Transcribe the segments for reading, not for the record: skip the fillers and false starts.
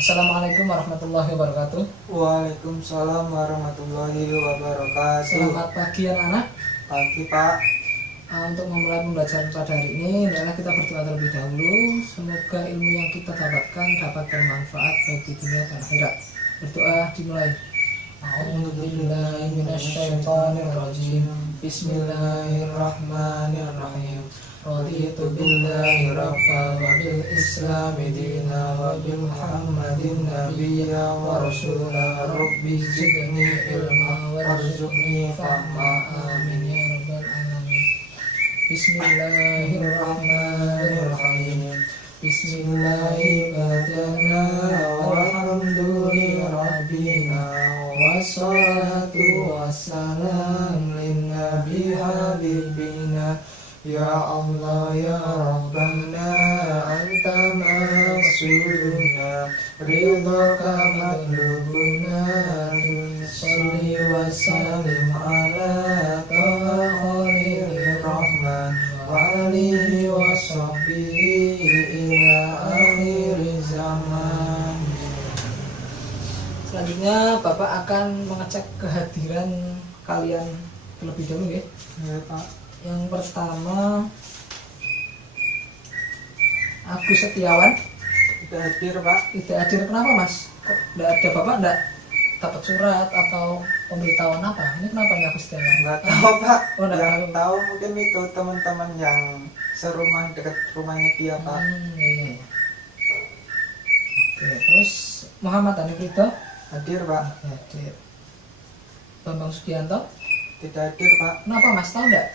Assalamualaikum warahmatullahi wabarakatuh. Waalaikumsalam warahmatullahi wabarakatuh. Selamat pagi anak-anak. Pagi Pak. Untuk memulai pembelajaran pada hari ini, adalah kita berdoa terlebih dahulu. Semoga ilmu yang kita dapatkan dapat bermanfaat baik di dunia dan akhirat. Berdoa dimulai. A'udzubillahi minasyaitonirrajim. Bismillahirrahmanirrahim. Raditu billahi rabba wa bil islami dina wa bil muhammadin nabiyya wa rasula rabbi zidni ilma warzuqni fahma amin ya rabbal alamin. Bismillahirrahmanirrahim. Bismillahirrahmanirrahim. Walhamdulillahi rabbina wassalatu wassalam linnabi habibina. Ya Allah ya Rabbana anta maksuduna ridhaka matlubuna sholli wa sallim ala taha khalil rahman wa alihi wa sahbihi ila akhir zaman. Selanjutnya Bapak akan mengecek kehadiran kalian terlebih dahulu ya. Ya Pak. Yang pertama Agus Setiawan Tidak hadir Pak. tidak hadir. Kenapa Mas? Kok tidak ada? Bapak tidak dapat surat atau pemberitahuan apa? Ini kenapa nggak Agus Setiawan? Nggak tahu Pak. Oh, nggak Yang tahu. tahu mungkin itu teman-teman yang serumah dekat rumahnya dia Pak. Iya. Oke, terus Muhammad Hanif Ridho Hadir Pak. hadir. Bambang Sugianto Tidak hadir Pak. kenapa Mas? Tahu nggak?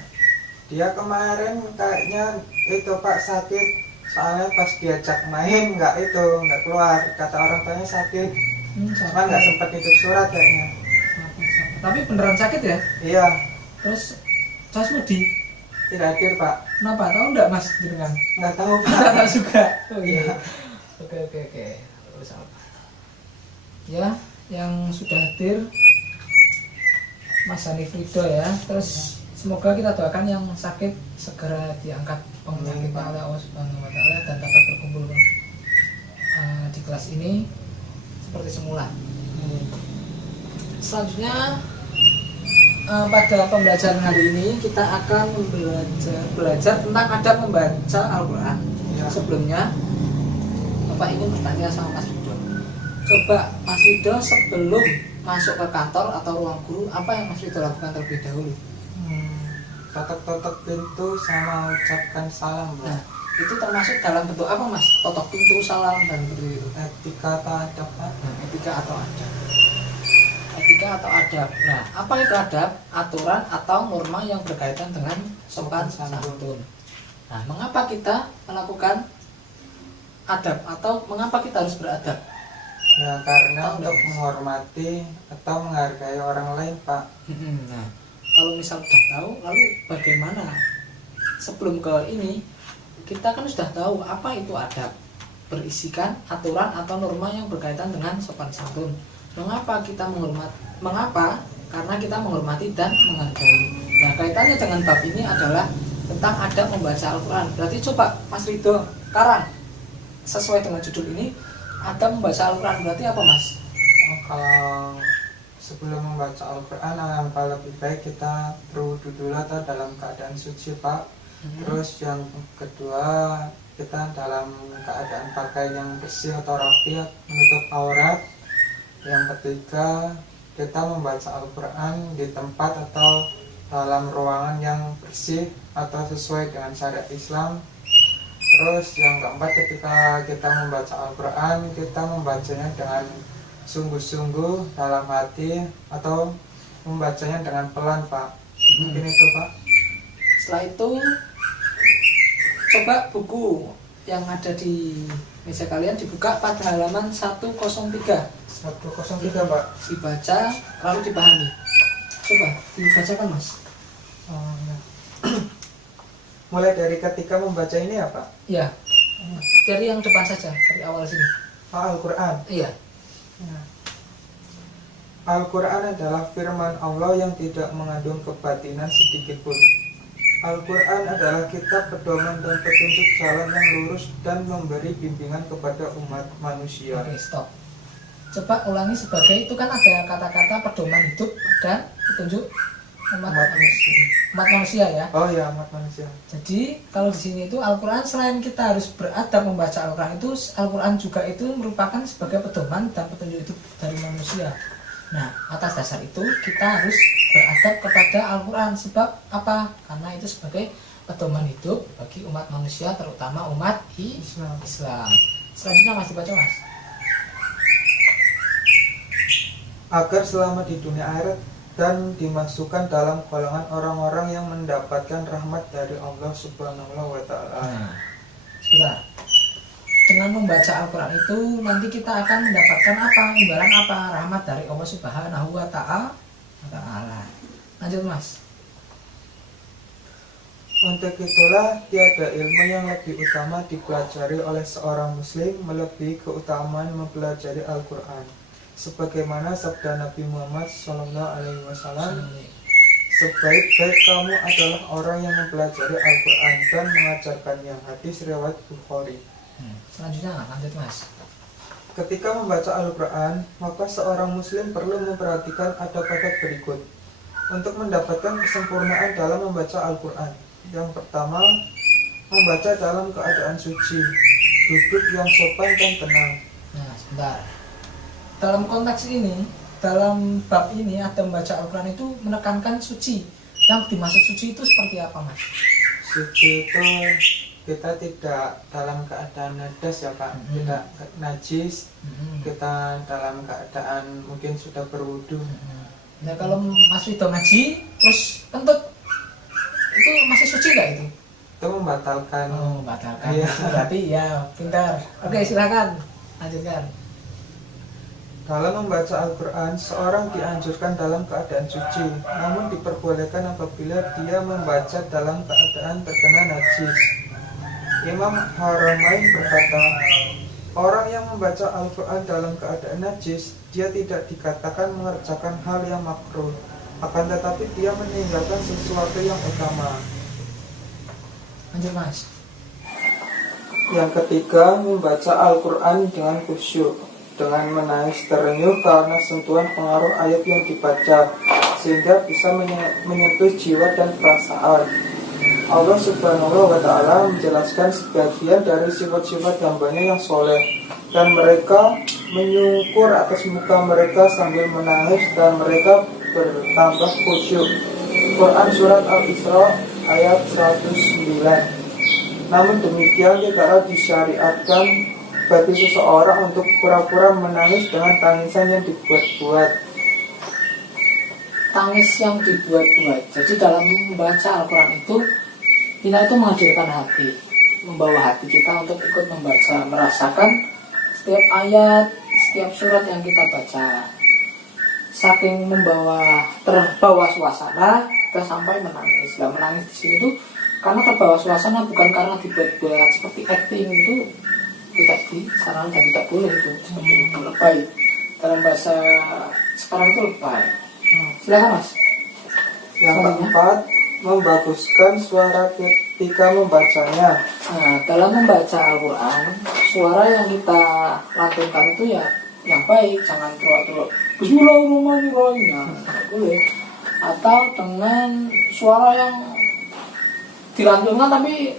Dia kemarin kayaknya itu Pak sakit. Soalnya pas diajak main nggak keluar. Kata orang tuanya sakit. Cuman nggak sempat nitip surat kayaknya. Tapi beneran sakit ya? Iya. Terus Casmudi Tidak hadir Pak. kenapa? Tahu nggak Mas jenengan? Nggak tahu Pak. Nggak tahu juga. Oh Iya. Oke. Terus apa? Ya, yang sudah hadir Mas Hanif Ridho ya. Terus semoga kita doakan yang sakit segera diangkat penyakitnya oleh Allah Subhanahu wa taala dan dapat berkumpul di kelas ini seperti semula. Selanjutnya pada pembelajaran hari ini kita akan belajar tentang adab membaca Al-Qur'an. Ya. Sebelumnya Bapak ingin bertanya sama Mas Ridho. Coba Mas Ridho sebelum masuk ke kantor atau ruang guru, apa yang Mas Ridho lakukan terlebih dahulu? Totok-totok pintu sama ucapkan salam Nah, Pak. itu termasuk dalam bentuk apa Mas? Totok pintu, salam, dan seperti itu. Etika atau adab Pak? Nah, etika atau adab. Etika atau adab. Nah, apa itu adab? Aturan atau norma yang berkaitan dengan sopan santun. Nah, mengapa kita melakukan adab atau mengapa kita harus beradab? Ya karena Tahu untuk nggak, Mas? menghormati atau menghargai orang lain Pak. Nah, kalau misal sudah tahu, lalu bagaimana? Sebelum ke ini, kita kan sudah tahu apa itu adab. Berisikan aturan atau norma yang berkaitan dengan sopan santun. Mengapa kita menghormati? Mengapa? Karena kita menghormati dan menghargai. Nah, kaitannya dengan bab ini adalah tentang adab membaca Al-Quran. Berarti coba Mas Ridho karang sesuai dengan judul ini, adab membaca Al-Quran berarti apa Mas? Kalau sebelum membaca Al-Quran alangkah lebih baik kita berwudu dulu atau dalam keadaan suci Pak. Terus yang kedua kita dalam keadaan pakaian yang bersih atau rapi menutup aurat. Yang ketiga kita membaca Al-Quran di tempat atau dalam ruangan yang bersih atau sesuai dengan syariat Islam. Terus yang keempat ketika kita membaca Al-Quran kita membacanya dengan sungguh-sungguh dalam hati atau membacanya dengan pelan Pak. Mungkin itu Pak. Setelah itu coba buku yang ada di meja kalian dibuka pada halaman 103. 103 Pak. Dibaca lalu dipahami. Coba dibacakan Mas. Mulai dari ketika membaca ini ya Pak? Ya, dari yang depan saja, dari awal sini. Al-Quran. Iya. Al-Quran adalah firman Allah yang tidak mengandung kebatilan sedikit pun. Al-Quran adalah kitab pedoman dan petunjuk jalan yang lurus dan memberi bimbingan kepada umat manusia. Oke, stop. Coba ulangi sebagai, itu kan ada kata-kata pedoman hidup dan petunjuk umat manusia. Umat manusia ya. Oh ya, umat manusia. Jadi kalau di sini itu Al-Quran, selain kita harus beradab membaca Al-Quran itu, Al-Quran juga itu merupakan sebagai pedoman dan petunjuk hidup dari manusia. Nah, atas dasar itu kita harus beradab kepada Al-Quran. Sebab apa? Karena itu sebagai pedoman hidup bagi umat manusia, terutama umat Islam. Selanjutnya Mas dibaca Mas. Agar selama di dunia akhirat dan dimasukkan dalam golongan orang-orang yang mendapatkan rahmat dari Allah Subhanahu wa Ta'ala. Nah, sebentar. Dengan membaca Al-Quran itu nanti kita akan mendapatkan apa? Imbalan apa? Rahmat dari Allah Subhanahu wa Ta'ala. Lanjut Mas. Untuk itulah tiada ilmu yang lebih utama dipelajari oleh seorang muslim melebihi keutamaan mempelajari Al-Quran. Sebagaimana sabda Nabi Muhammad SAW, sebaik-baik kamu adalah orang yang mempelajari Al-Quran dan mengajarkannya. Hadis riwayat Bukhari. Selanjutnya lanjut Mas. Ketika membaca Al-Quran, maka seorang muslim perlu memperhatikan adab-adab berikut untuk mendapatkan kesempurnaan dalam membaca Al-Quran. Yang pertama, membaca dalam keadaan suci, duduk yang sopan dan tenang. Nah, sebentar. Dalam konteks ini, dalam bab ini ada membaca Al-Quran itu menekankan suci. Yang dimaksud suci itu seperti apa Mas? Suci itu kita tidak dalam keadaan nadas ya Pak, tidak najis, kita dalam keadaan mungkin sudah berwudu. Nah kalau Mas Wido ngaji terus kentut, itu masih suci nggak itu? Itu membatalkan. Oh, membatalkan. Iya. Berarti ya pintar. Oke, silakan lanjutkan. Dalam membaca Al-Quran, seorang dianjurkan dalam keadaan suci, namun diperbolehkan apabila dia membaca dalam keadaan terkena najis. Imam Haramain berkata, orang yang membaca Al-Quran dalam keadaan najis, dia tidak dikatakan mengerjakan hal yang makruh, akan tetapi dia meninggalkan sesuatu yang utama. Lanjut Mas. Yang ketiga, membaca Al-Quran dengan khusyuk, dengan menangis terenyuh karena sentuhan pengaruh ayat yang dibaca, sehingga bisa menyentuh jiwa dan perasaan. Allah Subhanahu wa Ta'ala menjelaskan sebagian dari sifat-sifat hambanya yang soleh, dan mereka menyungkur atas muka mereka sambil menangis, dan mereka bertambah khusyuk. Quran Surat Al-Isra ayat 109. Namun demikian tidaklah disyariatkan bagi seseorang untuk pura-pura menangis dengan tangisan yang dibuat-buat. Tangis yang dibuat-buat. Jadi dalam membaca Al-Quran itu kita itu menghadirkan hati, membawa hati kita untuk ikut membaca, merasakan setiap ayat, setiap surat yang kita baca. Saking terbawa suasana, kita sampai menangis. Nah, menangis di sini tuh karena terbawa suasana, bukan karena dibuat-buat seperti acting itu. Tidak disarankan dan tidak boleh itu seperti itu, lebay. Dalam bahasa sekarang itu lebay. Silakan Mas. Yang keempat, membaguskan suara ketika membacanya. Nah, dalam membaca Al-Quran, suara yang kita lantunkan itu ya yang baik, jangan teriak-teriak Bismillahirrahmanirrahim. Nah, tidak boleh. Atau dengan suara yang dilantunkan tapi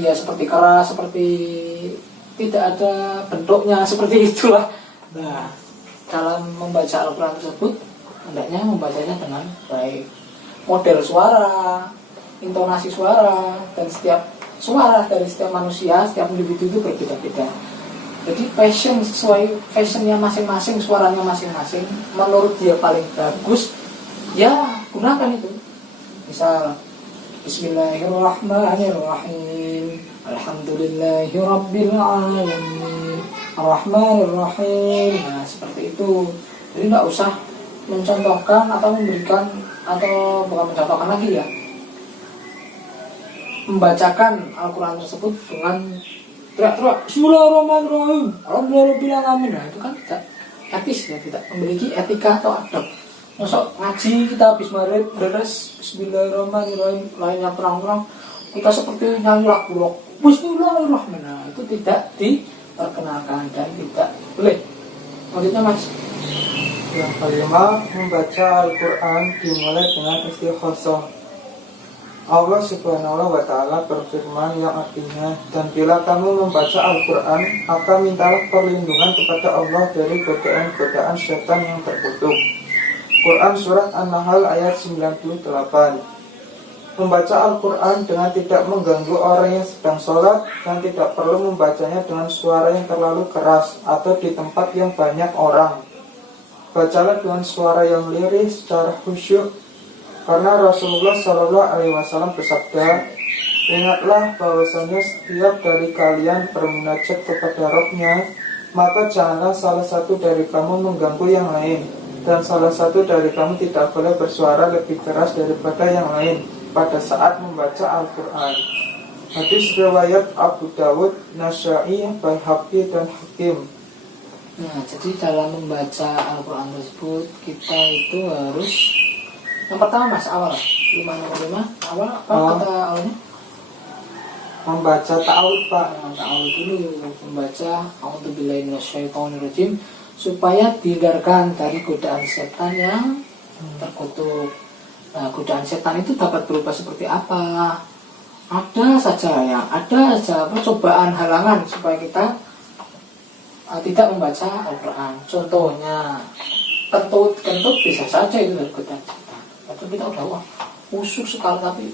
ya seperti keras, seperti tidak ada bentuknya, seperti itulah. Nah, dalam membaca Al-Quran tersebut hendaknya membacanya dengan baik. Model suara, intonasi suara, dan setiap suara dari setiap manusia, setiap individu itu berbeda-beda. Jadi passion sesuai fashionnya masing-masing, suaranya masing-masing, menurut dia paling bagus, ya gunakan itu. Misal Bismillahirrahmanirrahim, Alhamdulillahirrabbilalamin, Ar-Rahmanirrahim. Nah, seperti itu. Jadi tidak usah mencontohkan atau memberikan, atau bukan mencontohkan lagi ya, membacakan Al-Quran tersebut dengan teriak-teriak Bismillahirrahmanirrahim, Alhamdulillahirrahmanirrahim. Nah, itu kan tidak etis ya, tidak memiliki etika atau adab. Masuk ngaji kita habis maghrib beres bismillahirrahmanirrahim lainnya terang-terang kita seperti nyanyi lagu rock bismillahirrahmanirrahim. Nah, itu tidak diperkenalkan dan tidak boleh. Maksudnya Mas? Yang kelima, membaca Al-Quran dimulai dengan istighoshah. Allah Subhanahu wa Ta'ala berfirman yang artinya, dan bila kamu membaca Al-Quran, maka mintalah perlindungan kepada Allah dari godaan-godaan setan yang terkutuk. Quran Surat An-Nahl ayat 98. Membaca Al-Quran dengan tidak mengganggu orang yang sedang sholat, dan tidak perlu membacanya dengan suara yang terlalu keras atau di tempat yang banyak orang. Bacalah dengan suara yang lirih secara khusyuk, karena Rasulullah SAW bersabda, ingatlah bahwasanya setiap dari kalian bermunajat kepada Rabb-nya, maka janganlah salah satu dari kamu mengganggu yang lain, dan salah satu dari kamu tidak boleh bersuara lebih keras daripada yang lain pada saat membaca Al-Quran. Hadis riwayat Abu Dawud, Nasa'i, Baihaqi, dan Hakim. Nah, jadi dalam membaca Al-Quran tersebut kita itu harus yang pertama Mas awal 5 awal apa kata awalnya? Membaca ta'awud Pak. Ta'awud dulu, membaca a'udzubillahi minasyaitonirrajim supaya dihindarkan dari godaan setan yang terkutuk. Nah, godaan setan itu dapat berubah seperti apa? Ada saja percobaan halangan supaya kita tidak membaca Al-Quran. Contohnya kentut bisa saja itu dari godaan setan. Atau kita udah usuk sekali tapi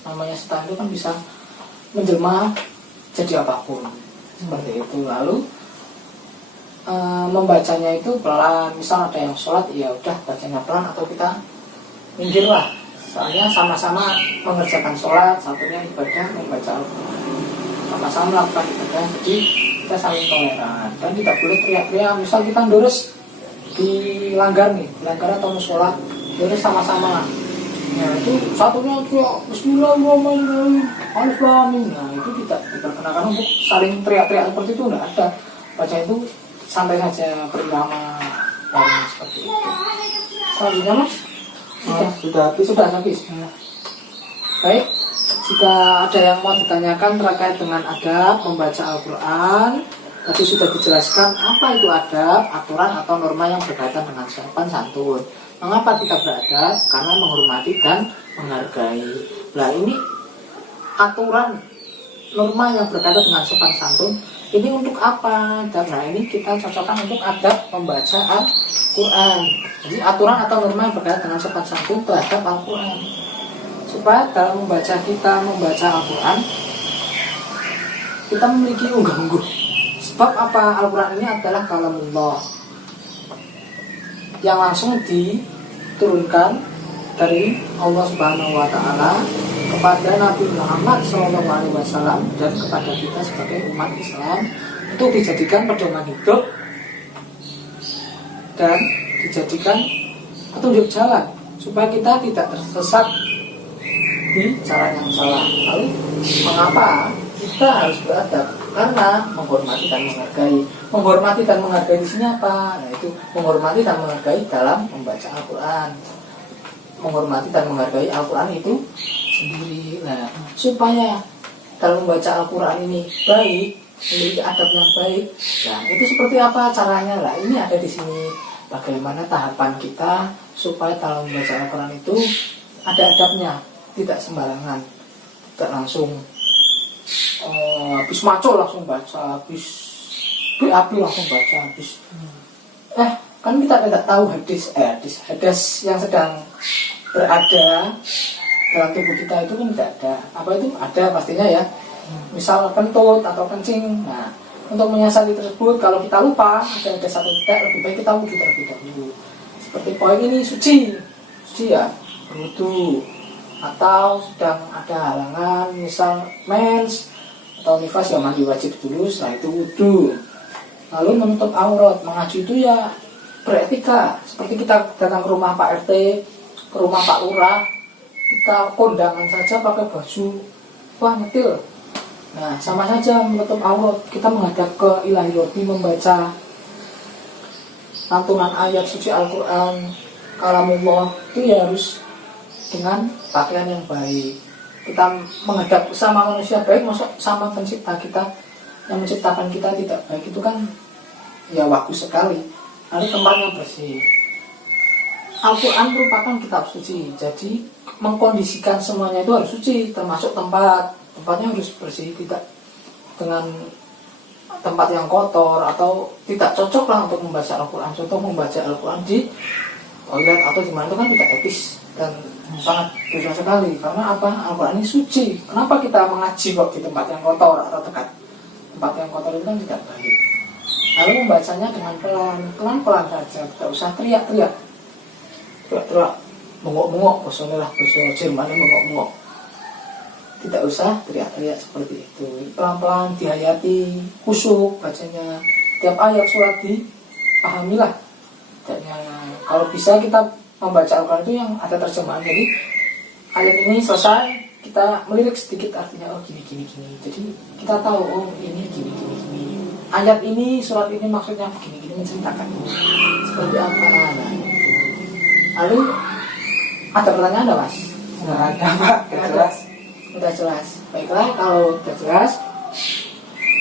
namanya setan itu kan bisa menjelma jadi apapun seperti itu. Lalu membacanya itu pelan. Misal ada yang sholat, ya udah bacanya pelan atau kita minggir lah. Soalnya sama-sama mengerjakan sholat, satunya ibadah membaca Al-Quran. Sama-sama melakukan ibadah, jadi kita saling toleran dan tidak boleh teriak-teriak. Misal kita ndurus di langgar atau musola, ndurus sama-sama. Ya itu satunya teriak Bismillahirrahmanirrahim, Alif Lam Mim. Nah itu tidak diperkenakan untuk saling teriak-teriak seperti itu, tidak ada. Baca itu santai saja berirama dan seperti itu. Selanjutnya Mas? Sudah habis. Baik. Jika ada yang mau ditanyakan terkait dengan adab membaca Al-Quran, tadi sudah dijelaskan apa itu adab, aturan atau norma yang berkaitan dengan sopan santun. Mengapa kita beradab? Karena menghormati dan menghargai. Nah ini aturan, norma yang berkaitan dengan sopan santun, ini untuk apa? Nah ini kita cocokkan untuk adab membaca Al-Quran. Jadi aturan atau norma yang berkaitan dengan sopan santun terhadap Al-Quran, supaya dalam membaca Al-Quran kita memiliki unggah-ungguh. Sebab apa? Al-Quran ini adalah kalamullah yang langsung diturunkan dari Allah Subhanahu wa Ta'ala kepada Nabi Muhammad SAW dan kepada kita sebagai umat Islam untuk dijadikan pedoman hidup dan dijadikan petunjuk jalan supaya kita tidak tersesat di cara yang salah. Lalu mengapa kita harus beradab? Karena menghormati dan menghargai. Menghormati dan menghargai di sini apa? Nah itu menghormati dan menghargai dalam membaca Al-Quran. Menghormati dan menghargai Al-Quran itu sendiri. Nah supaya dalam membaca Al-Quran ini baik, memiliki adab yang baik. Nah itu seperti apa caranya? Lah ini ada di sini. Bagaimana tahapan kita supaya dalam membaca Al-Quran itu ada adabnya. Tidak sembarangan, tidak langsung habis maco langsung baca, habis BAP langsung baca, habis kan kita tidak tahu hadis yang sedang berada dalam tubuh kita itu kan tidak ada. Apa itu ada pastinya ya, misal kentut atau kencing. Nah untuk menyiasati tersebut, kalau kita lupa ada satu tidak, lebih baik kita wudhu terlebih dahulu. Seperti poin ini suci ya, berwudhu. Atau sedang ada halangan, misal mens atau nifas, ya mandi wajib dulu, setelah itu wudhu. Lalu menutup aurat, mengaji itu ya beretika. Seperti kita datang ke rumah Pak RT, ke rumah Pak Lurah, kita kondangan saja pakai baju nyetil. Nah sama saja menutup aurat, kita menghadap ke Ilahi Rabbi, membaca lantunan ayat suci Al-Quran kalamullah itu ya harus dengan pakaian yang baik. Kita menghadap sama manusia baik, masuk sama pencipta kita yang menciptakan kita tidak baik, itu kan ya bagus sekali. Lalu tempatnya bersih. Al-Quran merupakan kitab suci, jadi mengkondisikan semuanya itu harus suci, termasuk tempatnya harus bersih, tidak dengan tempat yang kotor atau tidak cocok lah untuk membaca Al-Quran. Contoh membaca Al-Quran di toilet atau di mana itu kan tidak etis dan sangat dosa sekali. Karena apa? Al-Quran ini suci. Kenapa kita mengaji kok di tempat yang kotor atau dekat tempat yang kotor itu kan tidak baik. Lalu membacanya dengan pelan-pelan saja, tidak usah teriak-teriak, mengok-mengok, bosonelah boso Jerman mengok-mengok. Tidak usah teriak-teriak seperti itu. Pelan-pelan dihayati, khusyuk bacanya. Tiap ayat surat dipahamilah. Kalau bisa kita membaca Al-Quran itu yang ada terjemahan. Jadi ayat ini selesai, kita melirik sedikit artinya, oh gini. Jadi kita tahu, oh ini gini. Ayat ini, surat ini maksudnya gini, menceritakan seperti apa. Nah, lalu ada pertanyaan enggak, Mas? Nggak ada, Pak. Jelas. Sudah jelas. Baiklah, kalau sudah jelas,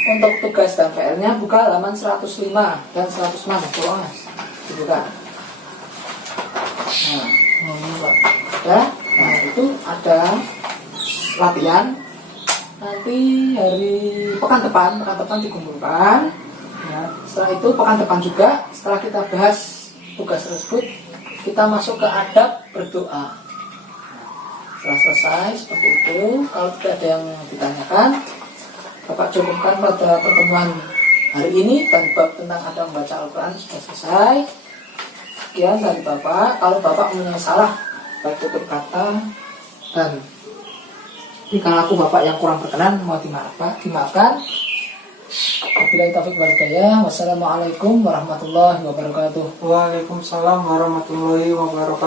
untuk tugas dan PR-nya buka halaman 105 dan 106. Coba, Mas, dibuka. Nah, itu ada latihan. Nanti hari pekan depan dikumpulkan. Ya, setelah itu pekan depan juga, setelah kita bahas tugas tersebut, kita masuk ke adab berdoa. Setelah selesai seperti itu, kalau tidak ada yang ditanyakan, Bapak cukupkan pada pertemuan hari ini, dan bab tentang adab membaca Al-Quran sudah selesai. Sekian dari Bapak. Kalau Bapak mempunyai salah baik tutur kata dan perilaku Bapak yang kurang berkenan, mau dimaafkan. Wabillahi taufiq wal hidayah. Wassalamualaikum warahmatullahi wabarakatuh. Waalaikumsalam warahmatullahi wabarakatuh.